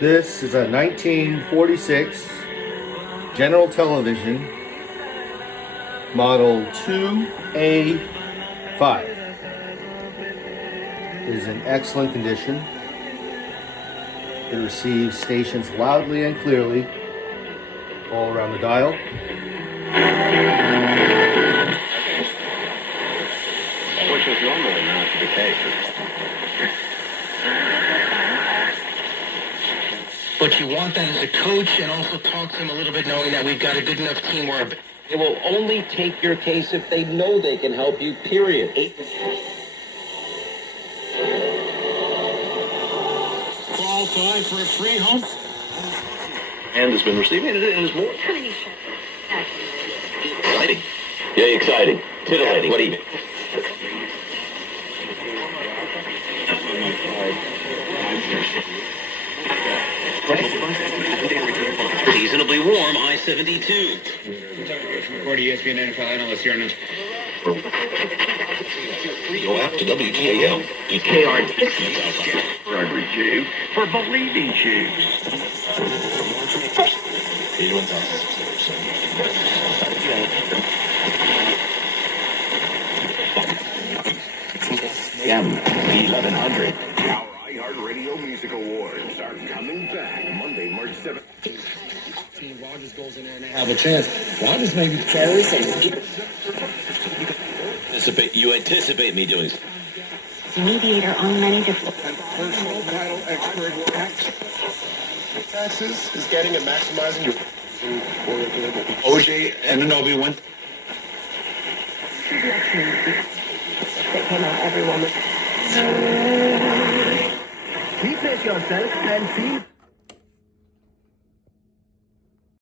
This is a 1946 General Television model 2A5. It is in excellent condition. It receives stations loudly and clearly all around the dial. Which is normally not the case. But you want that as a coach and also talk to them a little bit knowing that we've got a good enough team where they will only take your case if they know they can help you, period. Qualify for a free home. And has been receiving it and is more exciting. Yeah, exciting. Titillating. What do you mean? Reasonably warm, high 72. Record ESPN NFL analyst here on Go out to WTAL. KRG for believing you. M1100. Our iHeartRadio Music Awards are coming back Monday, March 7th. Rogers goes in there and they have a chance. Rogers maybe carries and You anticipate me doing so. Mediator on many different. Personal title expert taxes is getting and maximizing your OJ Ananobi went. That came out everyone. Refresh yourself and feel